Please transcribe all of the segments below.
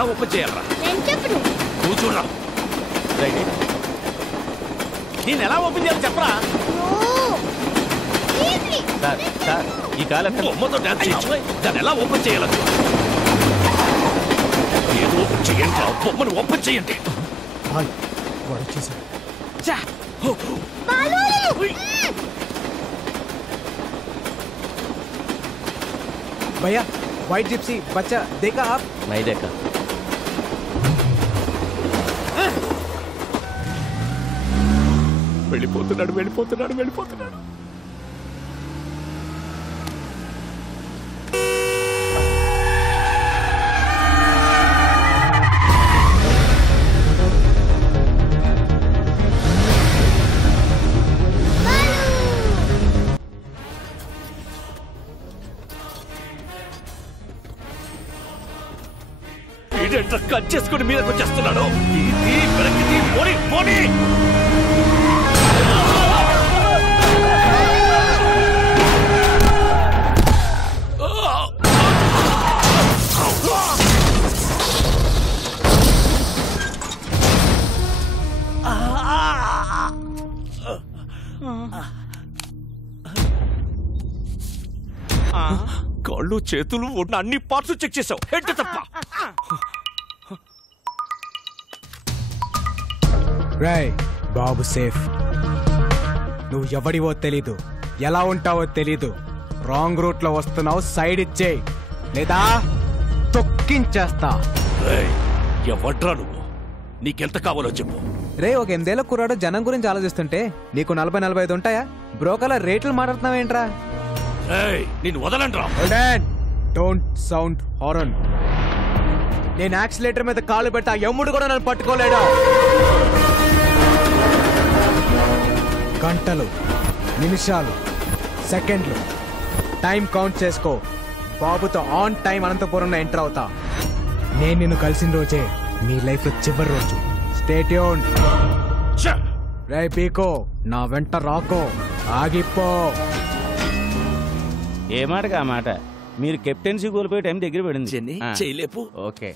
ఎలా ఓపెన్ చేయాలరా? నేను చెప్పను. నువ్వు చూడరా. నేను ఎలా ఓపెన్ చేయాలి చెప్పరా? సార్ ఈ కాలం బొమ్మతో డాన్స్ చేయొచ్చు, దాన్ని ఎలా ఓపెన్ చేయాలి? ఏదో ఓపెన్ చేయండి, బొమ్మను ఓపెన్ చేయండి. भैया व्हाइट जिप्सी बच्चा देखा आप? नहीं देखा. వెళ్ళిపోతున్నాడు. కట్ చేసుకుని మీదకి వచ్చేస్తున్నాడు. పోనీ కాళ్ళు చేతులు ఉన్న అన్ని పార్ట్స్ చెక్ చేసావు, హెడ్ తప్ప. రాయ్ బాబు సేఫ్. నువ్వు ఎవడివో తెలీదు, ఎలా ఉంటావో తెలీదు. రాంగ్ రూట్ లో వస్తున్నావు, సైడ్ ఇచ్చేయి లేదా తొక్కించేస్తా. ఎవడ్రా నువ్వు? నీకెంత కావాలో చెప్పు. రే ఒక 8 ఏళ్ల కుర్రాడు జనం గురించి ఆలోచిస్తుంటే నీకు 40-45 ఉంటాయా? బ్రోకర్ల రేట్లు మాట్లాడుతున్నావేంట్రా? నేను వదలంట్రా. Don't sound horn. నేను యాక్సిలేటర్ మీద కాలు పెట్టా, ఎమ్ముడు కూడా నన్ను పట్టుకోలేడా. గంటలు, నిమిషాలు, సెకండ్లు టైం కౌంట్ చేసుకో. బాబుతో ఆన్ టైం అనంతపురంలో ఎంటర్ అవుతా. నేను నిన్ను కలిసిన రోజే నీ లైఫ్ లో చివరి రోజు. Stay tuned. రే పీకో, నా వెంట రాకో, ఆగిపో. ఏ మాటగా ఆ మాట. మీరు కెప్టెన్సీ కోల్పోయే టైం దగ్గర పడింది. చేయలేపు. ఓకే.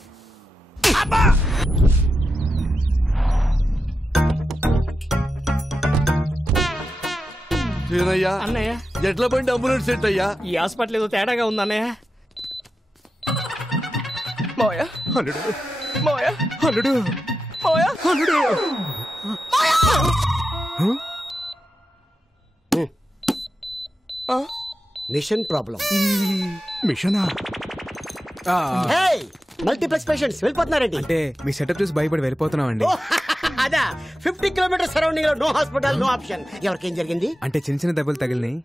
అన్నయ్య ఎట్ల బండి అంబులెన్స్ సెట్ అయ్యా? ఈ హాస్పిటల్ ఏదో తేడాగా ఉంది అన్నయ్య. మాయా అల్లుడు, మాయా అల్లుడు, మాయా అల్లుడు. Machine problem. మిషనా? మల్టీప్లెక్స్ పేషెంట్స్ వెళ్ళిపోతున్నారండి. అంటే మీ సెటప్ చూసి భయపడి వెళ్ళిపోతున్నామండి. అదా 50 కిలోమీటర్ సరౌండింగ్ లో నో హాస్పిటల్, నో ఆప్షన్. ఎవరికేం జరిగింది? అంటే చిన్న చిన్న దెబ్బలు తగిలినాయి.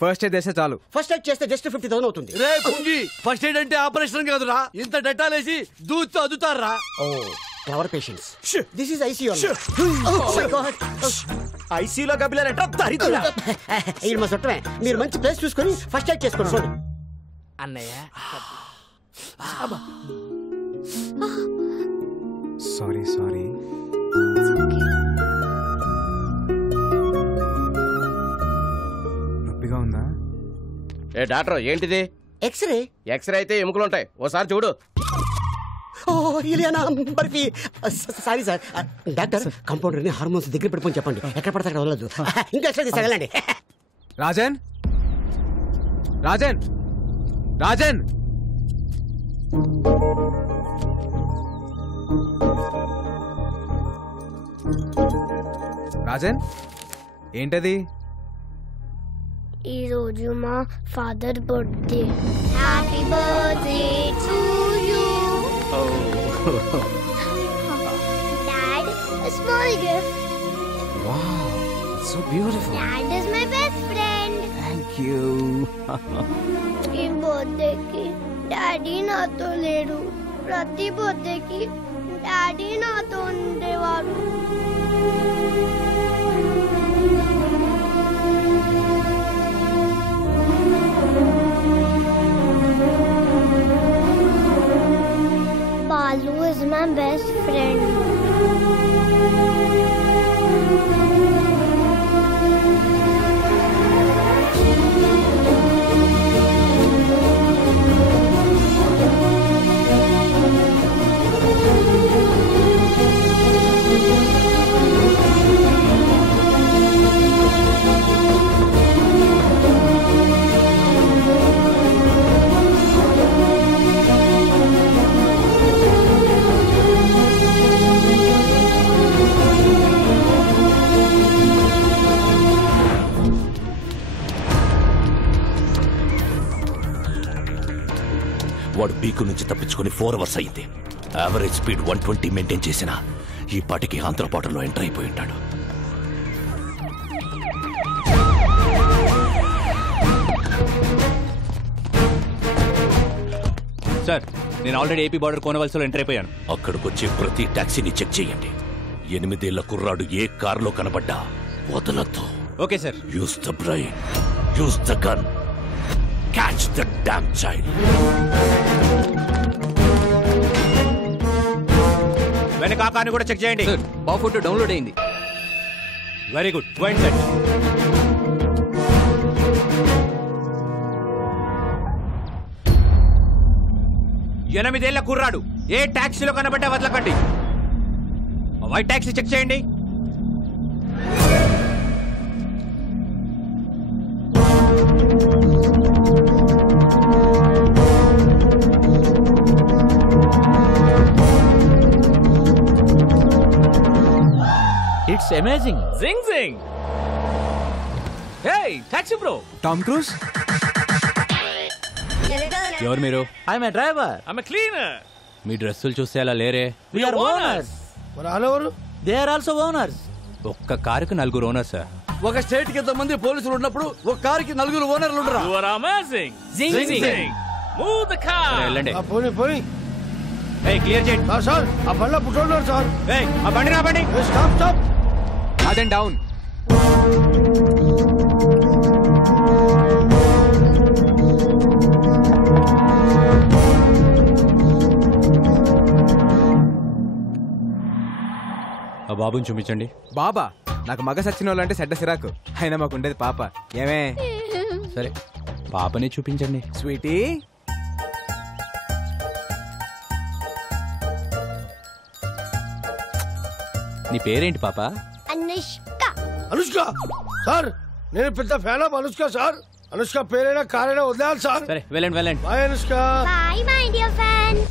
ఫస్ట్ ఎయిడ్ చేస్తే చాలు. ఫస్ట్ ఎయిడ్ చేస్తే జస్ట్ 50,000 అవుతుంది. రే కుంగి, ఫస్ట్ ఎయిడ్ అంటే ఆపరేషన్ కాదురా. ఇంత డెటాల్ వేసి దూతో అదుతారా? Clever patients. This is ICU. ఐసీయూలో గబిలారంట దరిద్రుడా. ఇది మా చుట్టమే. మీరు మంచి ప్లేస్ చూసుకొని ఫస్ట్ ఎయిడ్ చేసుకోండి. అన్నయ్య సారీ సారీ. నొప్పిగా ఉందా? ఏ డాక్టర్ ఏంటిది? ఎక్స్రే. ఎక్స్రే అయితే ఎముకలు ఉంటాయి, ఓసారి చూడు. Sorry sir. డాక్టర్ కంపౌండర్ ని హార్మోన్స్ దగ్గర పెట్టుకొని చెప్పండి, ఎక్కడ పడతా అక్కడ వదలదు. ఇంకా ఎక్స్రే తీసుకెళ్ళండి. రాజన్, రాజన్, రాజన్. రాజన్ ఏంటది? ఈ రోజు మా father birthday. Happy birthday to you. Dad, a small gift. Wow, it's so beautiful. Dad is my best friend. Thank you. ఈ బర్త్డేకి డాడీ నాతో లేడు. ప్రతి బర్త్డేకి డాడీ నాతో ఉండేవాడు. Balu is my best friend. వాడు పీకు నుంచి తప్పించుకుని 4 hours అయింది. యావరేజ్ స్పీడ్ 120 మెయింటైన్ చేసిన ఈ పాటికి ఆంధ్ర బార్డర్లో ఎంటర్ అయిపోయి ఉంటాడు. సార్, నేను ఆల్రెడీ ఏపీ బార్డర్ కోనవలసలో ఎంటర్ అయిపోయాను. అక్కడికొచ్చే ప్రతి టాక్సీని చెక్ చేయండి. 8 ఏళ్ల కుర్రాడు ఏ కారులో కనబడ్డా వదలొద్దు. Okay sir. Use the brain, use the gun, catch the damn child. వెనక ఆ కార్ని కూడా చెక్ చేయండి. బాబు ఫోటో డౌన్లోడ్ అయింది. Very good. Go and set. ఎనిమిదేళ్ల కుర్రాడు ఏ టాక్సీలో కనబడ్డా వదలకండి. వైట్ టాక్సీ చెక్ చేయండి. It's amazing. Zing zing. Hey taxi bro. Tom Cruise. ఎవరు మీరు? I'm a driver. I'm a cleaner. మీ డ్రెస్సులు చూస్తే అలా లేరే. We are owners. మరి ఆలెవరు? They are also owners. ఒక్క కారుకి 4 ఓనర్స్ సార్. ఒక స్టేట్ కి ఎంతమంది పోలీసులు ఉన్నప్పుడు ఒక కారుకి 4 ఓనర్లు ఉండరా? You are amazing. Zing zing. Move the car. వెళ్ళండి. పోనీ పోనీ. ఏయ్, క్లియర్ చేయండి. సార్ ఆ బండ్లో పుట్టున్నారు సార్. ఏయ్, ఆ బండి నా బండి. Stop stop. అదెన్ డౌన్. ఆ బాబుని చూపించండి. బాబా, నాకు మగ సచ్చిన వాళ్ళంటే చెడ్డ సిరాకు. అయినా మాకు ఉండేది పాప. ఏమే? సరే, పాపని చూపించండి. స్వీటీ. నీ పేరేంటి పాప? అనుష్క. అనుష్క సార్, నేను పెద్ద fan of Anushka sir. Anushka పేరైనా కారైనా వదిలేయాలి సార్. సరే, వెళ్ళండి వెళ్ళండి. Bye Anushka. Bye, my dear fans.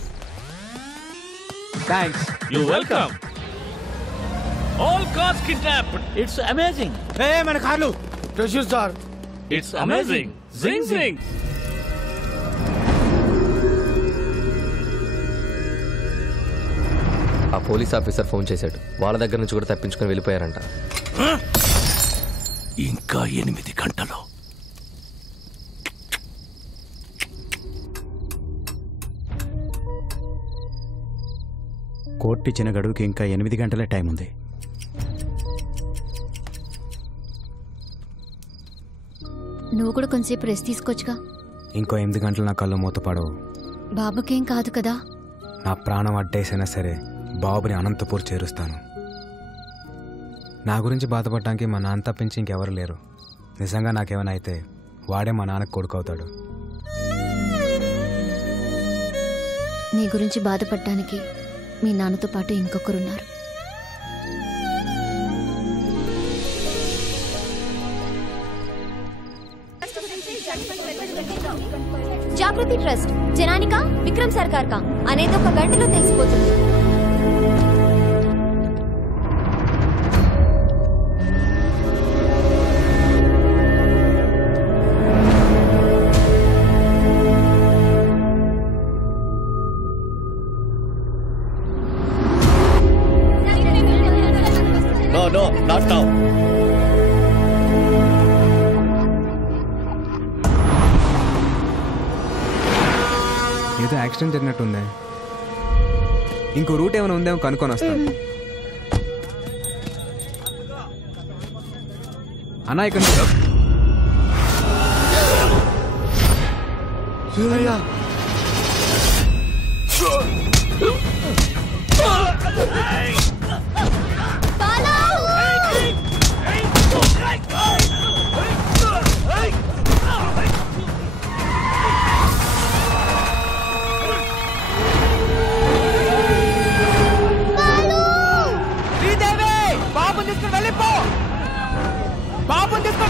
Thanks. You welcome. All cars kidnapped. It's amazing. ఏ మన కార్లు. Pressure sir. It's amazing. Zing zing. ఆ పోలీస్ ఆఫీసర్ ఫోన్ చేశాడు. వాళ్ళ దగ్గర నుంచి కూడా తప్పించుకొని వెళ్ళిపోయారంట. ఇంకా 8 గంటలు. కోర్టు ఇచ్చిన గడువుకి ఇంకా 8 గంటలే టైం ఉంది. నువ్వు కూడా కొంచెంసేపు రెస్ట్ తీసుకోవచ్చుగా. ఇంకో 8 గంటలు నా కళ్ళు మూతపడవు. బాబుకేం కాదు కదా. నా ప్రాణం అడ్డేసైనా సరే బాబుని అనంతపూర్ చేరుస్తాను. నా గురించి బాధపడటానికి మా నాన్న తప్పించి ఇంకెవరు లేరు. నిజంగా నాకేమైనా అయితే వాడే మా నాన్నకు కొడుకు అవుతాడు. నీ గురించి బాధపడటానికి మీ నాన్నతో పాటు ఇంకొకరున్నారు. జాగృతి ట్రస్ట్ జనానికా విక్రమ్ సర్కార్ కా అనేది 1 గంటలో తెలిసిపోతుంది. No, not now. ఏదో యాక్సిడెంట్ జరిగినట్టుందే. ఇంకో రూట్ ఏమైనా ఉందేమో కనుక్కొని వస్తాను. అన్నా ఇక్కడ బాబుని తీసుకుని వెళ్ళిపో. బాబుని తీసుకుని